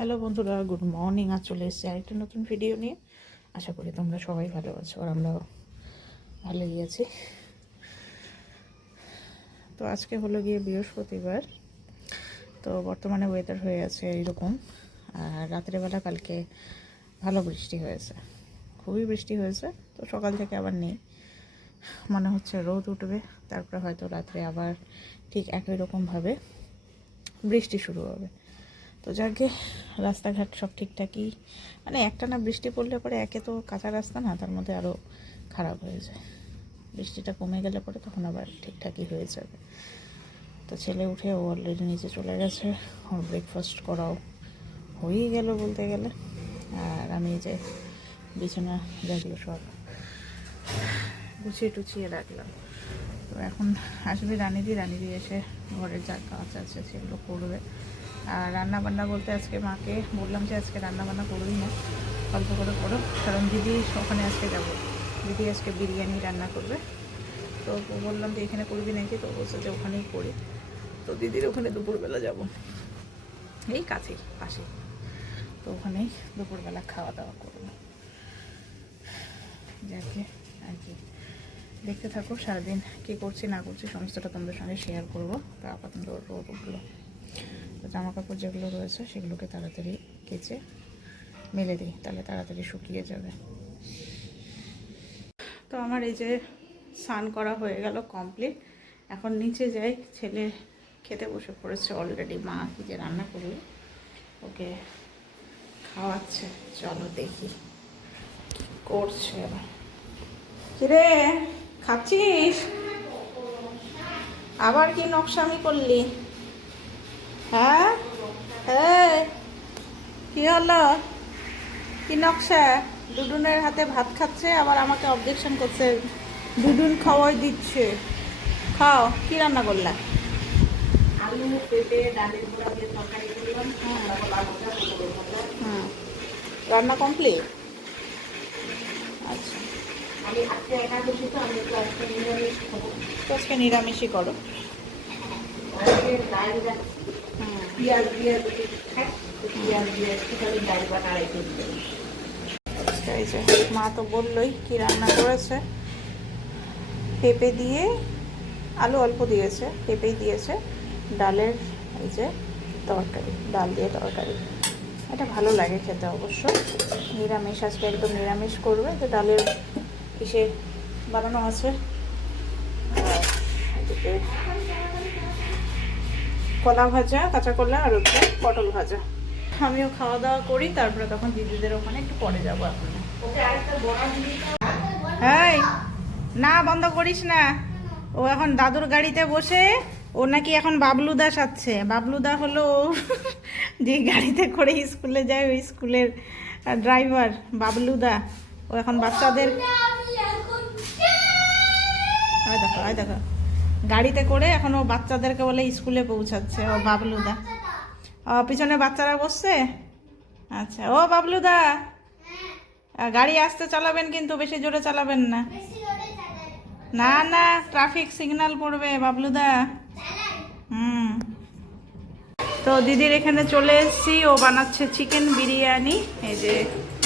Hello বন্ধুরা, good morning. আজ চলে এসেছি আরেকটা নতুন ভিডিও নিয়ে। আশা করি তোমরা সবাই ভালো আছো আর আমরাও ভালোই আছি। তো আজকে হলো গিয়ে বৃহস্পতিবার। তো বর্তমানে ওয়েদার হয়ে আছে এইরকম। আর রাত্রেবেলা কালকে ভালো বৃষ্টি হয়েছে, খুবই বৃষ্টি হয়েছে। তো সকাল থেকে আবার নেই, মনে হচ্ছে রোদ উঠবে, তারপরে হয়তো রাত্রে আবার ঠিক একই রকমভাবে বৃষ্টি শুরু হবে। তো যাকে রাস্তাঘাট সব ঠিকঠাকই, মানে একটানা বৃষ্টি পড়লে পরে একে তো কাঁচা রাস্তা না, তার মধ্যে আরও খারাপ হয়ে যায়। বৃষ্টিটা কমে গেলে পরে তখন আবার ঠিকঠাকই হয়ে যাবে। তো ছেলে উঠে ও অলরেডি নিচে চলে গেছে, ওর ব্রেকফাস্ট করাও হয়েই গেল বলতে গেলে। আর আমি যে বিছানা যেগুলো সব গুছিয়ে টুছিয়ে রাখলাম। তো এখন আসবে রানিদি এসে ঘরের যা কাজ আছে সেগুলো করবে। আর রান্নাবান্না বলতে আজকে মাকে বললাম যে আজকে রান্নাবান্না করবি না, অল্প করে করো, কারণ দিদি ওখানে আজকে যাবো। দিদি আজকে বিরিয়ানি রান্না করবে। তো বললাম যে এখানে করবি নাকি, তো বলছে যে ওখানেই করি। তো দিদির ওখানে দুপুরবেলা যাব, এই কাছেই পাশে। তো ওখানেই দুপুরবেলা খাওয়া দাওয়া করবো। যাকে আর কি দেখতে থাকো, সারাদিন কী করছি না করছি সমস্তটা তোমাদের সঙ্গে শেয়ার করবো। তো আপাতত রোদ উঠলো, তো জামা কাপড় যেগুলো রয়েছে সেগুলোকে তাড়াতাড়ি কেচে মেলে দিই, তাহলে তাড়াতাড়ি শুকিয়ে যাবে। তো আমার এই যে স্নান করা হয়ে গেল কমপ্লিট। এখন নিচে যাই, ছেলে খেতে বসে পড়েছে অলরেডি। মা কি যে রান্না করবে, ওকে খাওয়াচ্ছে। চলো দেখি করছে এবার। কিরে খাচ্ছিস? আবার কি নকশামি করলি? হ্যাঁ হ্যাঁ, কি হলো? কি নকশা? দুডুনের হাতে ভাত খাচ্ছে, আবার আমাকে অবজেকশন করছে। দুডুন খাওয়াই দিচ্ছে। খাও। কি রান্না করলা? আলু পেঁপে ডালের গুঁড়া দিয়ে তরকারি করলাম। হুম, রান্না কমপ্লিট। আচ্ছা, আমি আজকে একাদশী, তো আমি একটু আজকে নিরামিষ খাবো। তো আজকে নিরামিষই করো। আজকে ডাল যাচ্ছি, হুম, পেঁয়াজ দিয়ে যদি খাই তো পেঁয়াজ দিয়ে একটুখানি ডাল বা নাড়াই করে দেবো। এই যে মা তো বললোই কি রান্না করেছে। পেঁপে দিয়ে, আলু অল্প দিয়েছে, পেঁপেই দিয়েছে, ডালের এই যে তরকারি, ডাল দিয়ে তরকারি। এটা ভালো লাগে খেতে অবশ্য। নিরামিষ, আজকে একদম নিরামিষ করবে। তো ডালের ইসে বানানো আছে। আর এদিকে কলা ভাজা, কাঁচা কলা, আর হচ্ছে পটল ভাজা। আমিও খাওয়া দাওয়া করি, তারপরে তখন দিদিদের ওখানে একটু পরে যাবো। এখন ওকে আরেকটা বড়া দিয়ে এই না, বন্ধ করিস না। ও এখন দাদুর গাড়িতে বসে, ও নাকি এখন বাবলুদা সাজছে। বাবলুদা হলো যে গাড়িতে করে স্কুলে যায়, ওই স্কুলের ড্রাইভার বাবলুদা। ও এখন বাচ্চাদের, আয় দেখো গাড়িতে করে এখন ও বাচ্চাদেরকে বলে স্কুলে পৌঁছাচ্ছে। ও বাবলুদা। ও পিছনে বাচ্চারা বসছে। আচ্ছা, ও বাবলুদা, গাড়ি আস্তে চালাবেন কিন্তু, বেশি জোরে চালাবেন না। না না, ট্রাফিক সিগন্যাল পড়বে বাবলুদা। হুম। তো দিদির এখানে চলে এসেছি, ও বানাচ্ছে চিকেন বিরিয়ানি। এই যে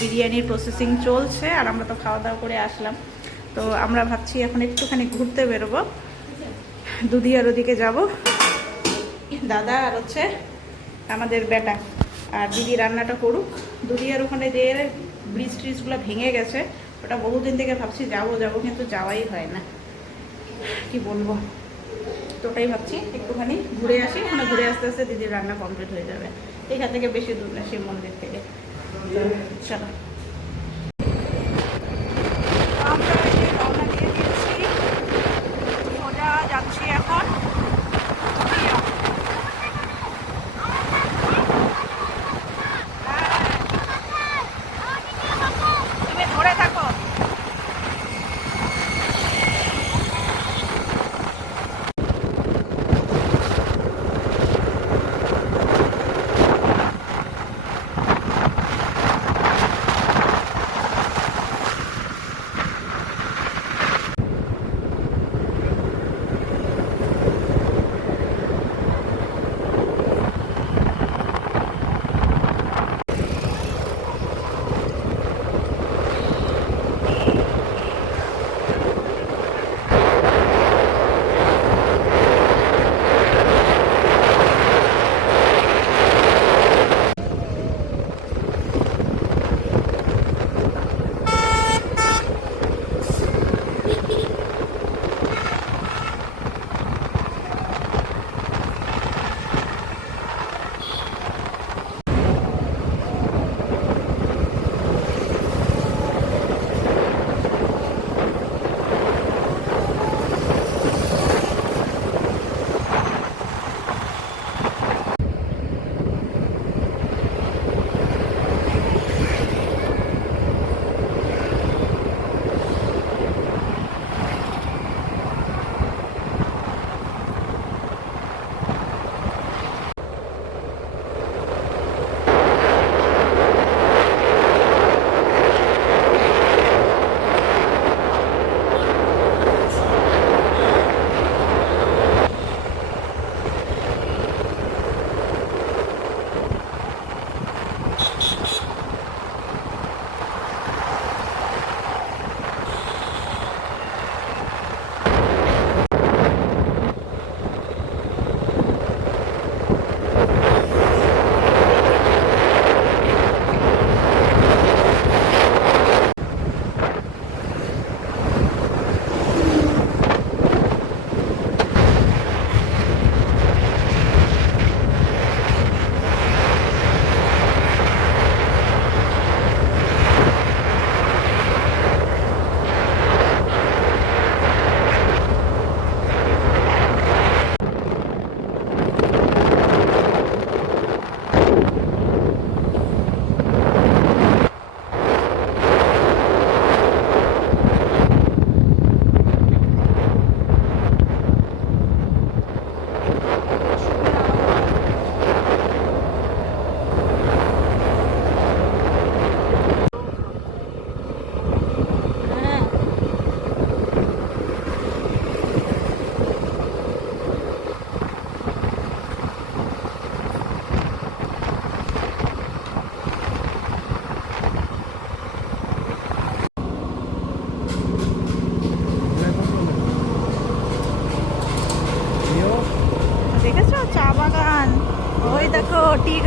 বিরিয়ানির প্রসেসিং চলছে, আর আমরা তো খাওয়া দাওয়া করে আসলাম। তো আমরা ভাবছি এখন একটুখানি ঘুরতে বেরোবো, দুধিয়ার ওদিকে যাব। দাদা আর হচ্ছে আমাদের বেটা, আর দিদি রান্নাটা করুক। দুধিয়ার ওখানে যে ব্রিজ ট্রিজগুলো ভেঙে গেছে, ওটা বহুদিন থেকে ভাবছি যাবো কিন্তু যাওয়াই হয় না, কি বলবো। তো ওটাই ভাবছি একটুখানি ঘুরে আসি। ওখানে ঘুরে আস্তে আস্তে দিদির রান্না কমপ্লিট হয়ে যাবে। এখান থেকে বেশি দূর না, শিব মন্দির থেকে। তো চলো, আমরা এই যে রওনা দিয়ে দিয়েছি, সোজা যাচ্ছি এখন দুধিয়া। তুমি ধরে থাকো।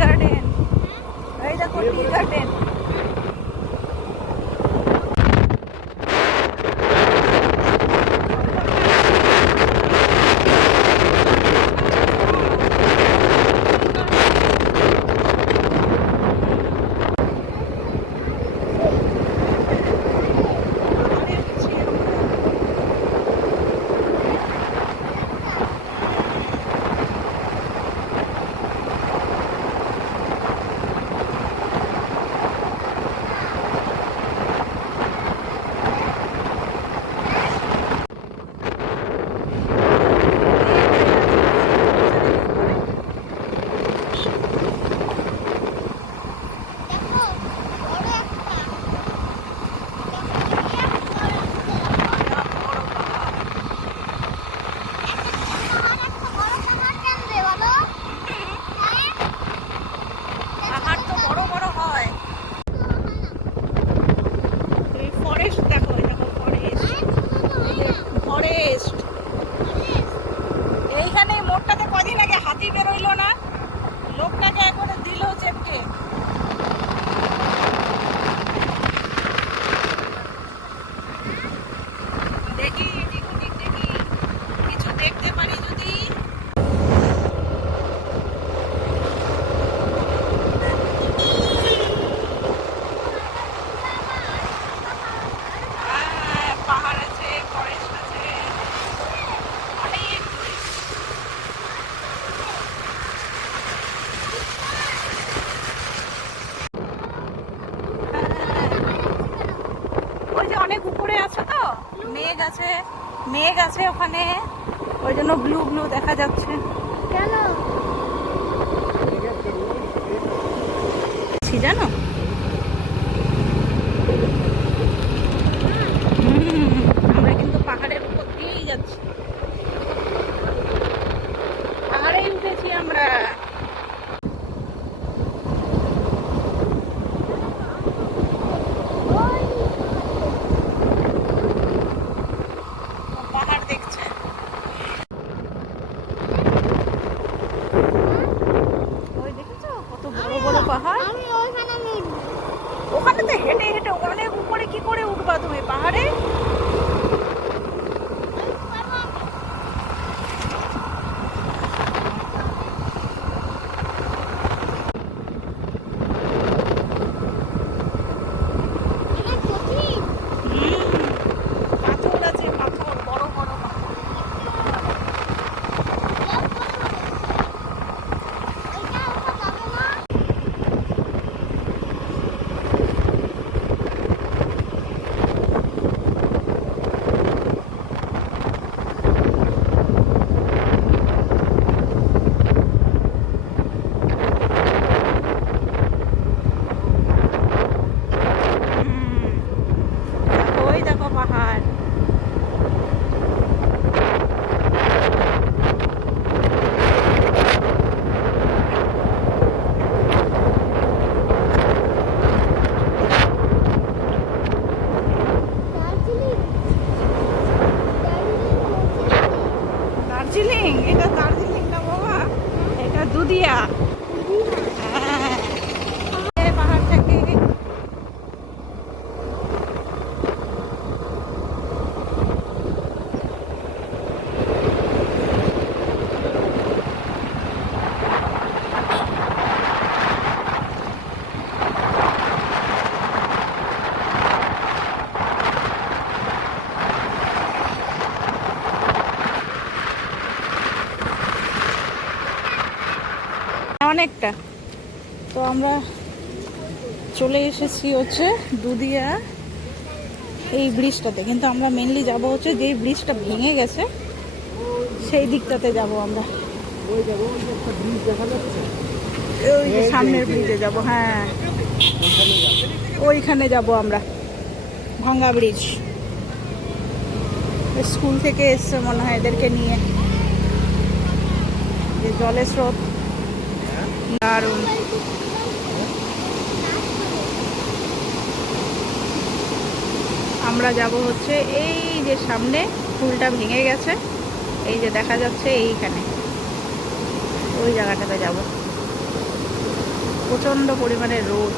গার্ডেন, এই দেখো টি গার্ডেন। পাহাড় তো বড় বড় হয়। এই ফরেস্ট দেখো, এই দেখো ফরেস্ট, ফরেস্ট। এইখানে এই মোড়টাতে কদিন আগে হাতি বেরোইলো না, লোকটাকে একবারে দিল চেপকে। দেখি এদিক ওদিক দেখি কিছু দেখতে পারি যদি। পাহাড় আছে, ফরেস্ট আছে, অনেক দূরে। ওই যে অনেক উপরে আছে তো, মেঘ আছে, মেঘ আছে ওখানে, ওই জন্য ব্লু ব্লু দেখা যাচ্ছে। কেন? জানো আমরা কিন্তু পাহাড়ের উপর দিয়েই যাচ্ছি, পাহাড়েই উঠেছি আমরা। পাহাড় দেখছে, ওই দেখেছো কত বড় বড় পাহাড়। আমি ওইখানে উঠবো। ওখানে তো হেঁটে হেঁটে অনেক উপরে, কি করে উঠবা তুমি পাহাড়ে? এটা কঠিন। পাথর আছে, পাথর বড় বড় পাথর। এটা ওঠা যাবে না। ওই দেখো পাহাড়। দার্জিলিং। দার্জিলিং? এটা দার্জিলিং না বাবা, এটা দুধিয়া। হ্যাঁ, এই পাহাড় থেকে অনেকটা। তো আমরা চলে এসেছি হচ্ছে দুধিয়া এই ব্রিজটাতে, কিন্তু আমরা মেনলি যাব হচ্ছে যেই ব্রিজটা ভেঙে গেছে সেই দিকটাতে যাব আমরা। ওই যে সামনের ব্রিজে যাব, হ্যাঁ ওইখানে যাব আমরা, ভাঙ্গা ব্রিজ। স্কুল থেকে এসছে মনে হয় এদেরকে নিয়ে, যে জলের স্রোত দারুণ। আমরা যাব হচ্ছে এই যে সামনে পুলটা ভেঙে গেছে, এই যে দেখা যাচ্ছে এইখানে, ওই জায়গাটাতে যাব। প্রচণ্ড পরিমাণে রোদ।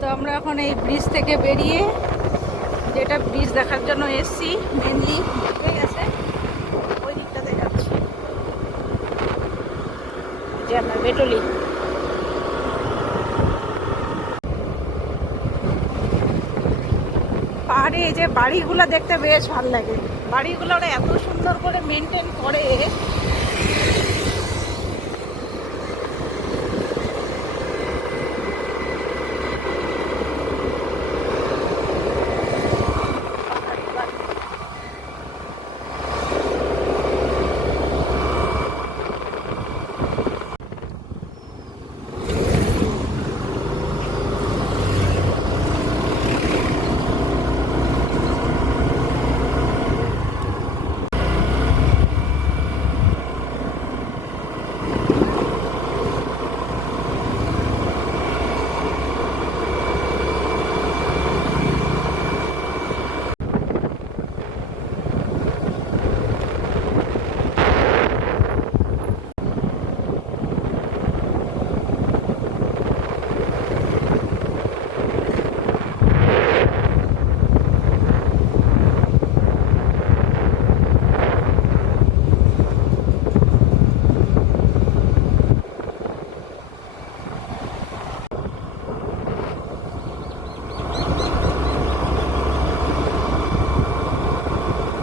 তো আমরা এখন এই ব্রিজ থেকে বেরিয়ে যেটা ব্রিজ দেখার জন্য এসছি, মেনলি দেখে গেছে ওই দিকটাতে যাচ্ছি, যে আমরা বেটলি। পাহাড়ে এই যে বাড়িগুলো দেখতে বেশ ভালো লাগে, বাড়িগুলো ওরা এত সুন্দর করে মেনটেন করে।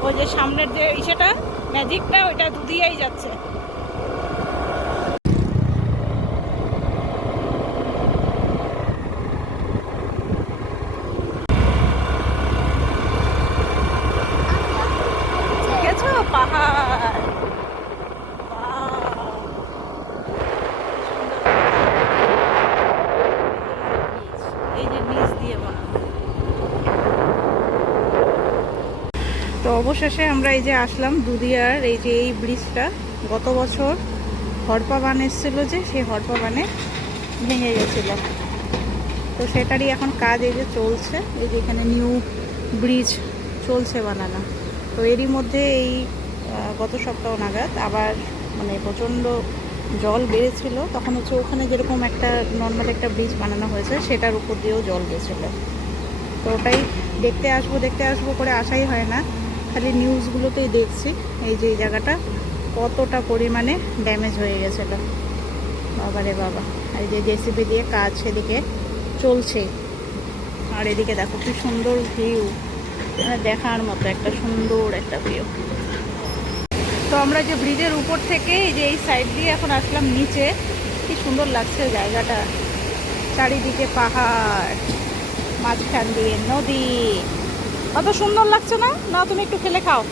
ওই যে সামনের যে ইসেটা ম্যাজিকটা, ওইটা দুদিয়েই যাচ্ছে। দেখেছো পাহাড়? Wow! এই যে নিচ দিয়ে বানানো। তো অবশেষে আমরা এই যে আসলাম দুদিয়ার এই যে এই ব্রিজটা। গত বছর হরপা বান এসেছিলো, যে সেই হরপা বানে ভেঙে গেছিল, তো সেটারই এখন কাজ এই যে চলছে। এই যে এখানে নিউ ব্রিজ চলছে বানানো। তো এরই মধ্যে এই গত সপ্তাহ নাগাদ আবার মানে প্রচণ্ড জল বেড়েছিল, তখন হচ্ছে ওখানে যেরকম একটা নর্মাল একটা ব্রিজ বানানো হয়েছে সেটার উপর দিয়েও জল গেছিলো। তো ওটাই দেখতে আসবো করে আসাই হয় না, খালি নিউজগুলোতেই দেখছি এই যে এই জায়গাটা কতটা পরিমাণে ড্যামেজ হয়ে গেছিলো। বাবারে বাবা! আর এই যে জেসিবি দিয়ে কাজ সেদিকে চলছে। আর এদিকে দেখো কি সুন্দর ভিউ, দেখার মতো একটা সুন্দর একটা ভিউ। তো আমরা যে ব্রিজের উপর থেকে এই যে এই সাইড দিয়ে এখন আসলাম নিচে, কি সুন্দর লাগছে জায়গাটা, চারিদিকে পাহাড়, মাঝখান দিয়ে নদী, কত সুন্দর লাগছে না? না তুমি একটু খেলে খাও।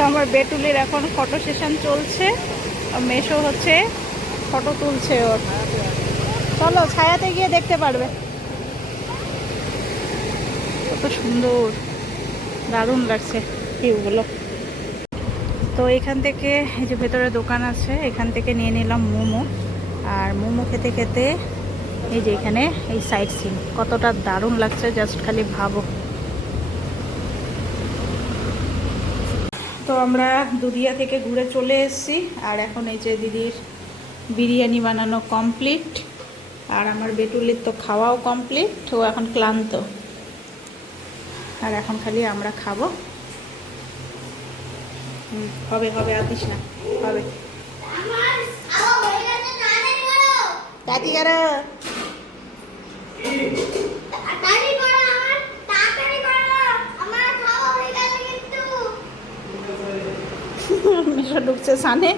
তো আমার বেটুলির এখন ফটো সেশন চলছে, মেশো হচ্ছে ফটো তুলছে ওর। চলো ছায়াতে গিয়ে দেখতে পারবে, কত সুন্দর, দারুণ লাগছে ভিউগুলো। তো এখান থেকে এই যে ভেতরে দোকান আছে, এখান থেকে নিয়ে নিলাম মোমো। আর মোমো খেতে খেতে এই যে এখানে এই সাইড সিন কতটা দারুণ লাগছে, জাস্ট খালি ভাবো। তো তো আমরা দুদিয়া থেকে ঘুরে চলে এসেছি, আর এখন এই যে দিদির বিরিয়ানি বানানো কমপ্লিট, আর আমার বেটুলির তো খাওয়াও কমপ্লিট। ও এখন ক্লান্ত, আর এখন খালি আমরা খাবো। হবে হবে, আর দিস না, হবে। তাতি কারো মিশো ঢুকছে সানে।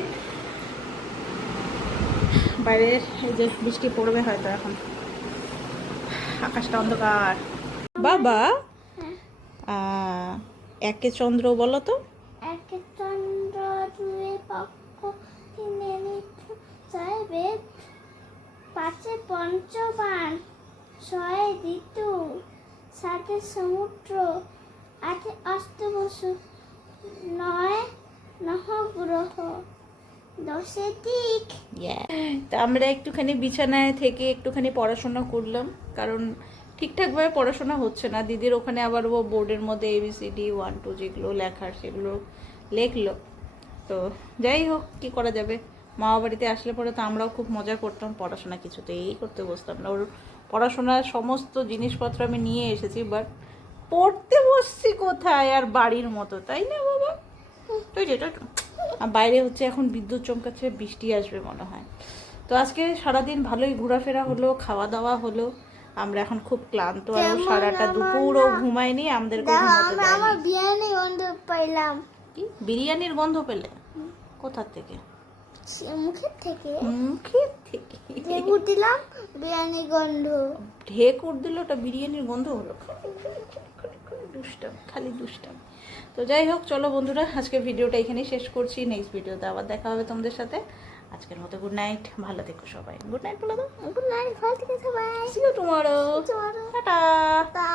বাইরে এই যে বৃষ্টি পড়বে হয়তো, এখন আকাশটা অন্ধকার। বাবা একে চন্দ্র বলো তো। একে চন্দ্র দুয়ে পক্ষ তিনে ঋতু ছয় বেদ পাঁচে পঞ্চবান ছয় ঋতু সাতে সমুদ্র আটে অষ্টবসু নয় নবগ্রহ দশে দিক। তা আমরা একটুখানি বিছানায় থেকে একটুখানি পড়াশোনা করলাম, কারণ ঠিকঠাকভাবে পড়াশোনা হচ্ছে না। দিদির ওখানে আবার ও বোর্ডের মধ্যে ABCD 1 2 যেগুলো লেখার সেগুলো লেখলো। তো যাই হোক, কী করা যাবে, মামা বাড়িতে আসলে পরে তো আমরাও খুব মজা করতাম, পড়াশোনা কিছুতেই করতে বসতাম না। ওর পড়াশোনার সমস্ত জিনিসপত্র আমি নিয়ে এসেছি, বাট পড়তে বসছি কোথায় আর বাড়ির মতো, তাই না বাবা? তুই যেটা বাইরে হচ্ছে এখন বিদ্যুৎ চমকাচ্ছে, বৃষ্টি আসবে মনে হয়। তো আজকে সারাদিন ভালোই ঘোরাফেরা হলো, খাওয়া দাওয়া হলো। আমরা এখন খুব ক্লান্ত, আর ও সারাটা দুপুরও ঘুমায়নি, আমাদেরকে ঘুমোতে দেয়নি। আমার বিরিয়ানি গন্ধ পাইলাম। কি বিরিয়ানির গন্ধ পেলে? কোথা থেকে? মুখের থেকে মুখের থেকে ঢেকুর দিলাম, বিরিয়ানি গন্ধ। ঢেকুর দিল, ওটা বিরিয়ানির গন্ধ হলো? দুষ্টাম, খালি দুষ্টাম। তো যাই হোক, চলো বন্ধুরা, আজকে ভিডিওটা এখানেই শেষ করছি। নেক্সট ভিডিওতে আবার দেখা হবে তোমাদের সাথে। আজকের মতো গুড নাইট, ভালো থেকো সবাই। গুড নাইট বলে দাও। গুড নাইট, ভালো থেকে সবাই। See you tomorrow. tomorrow. Tata. টা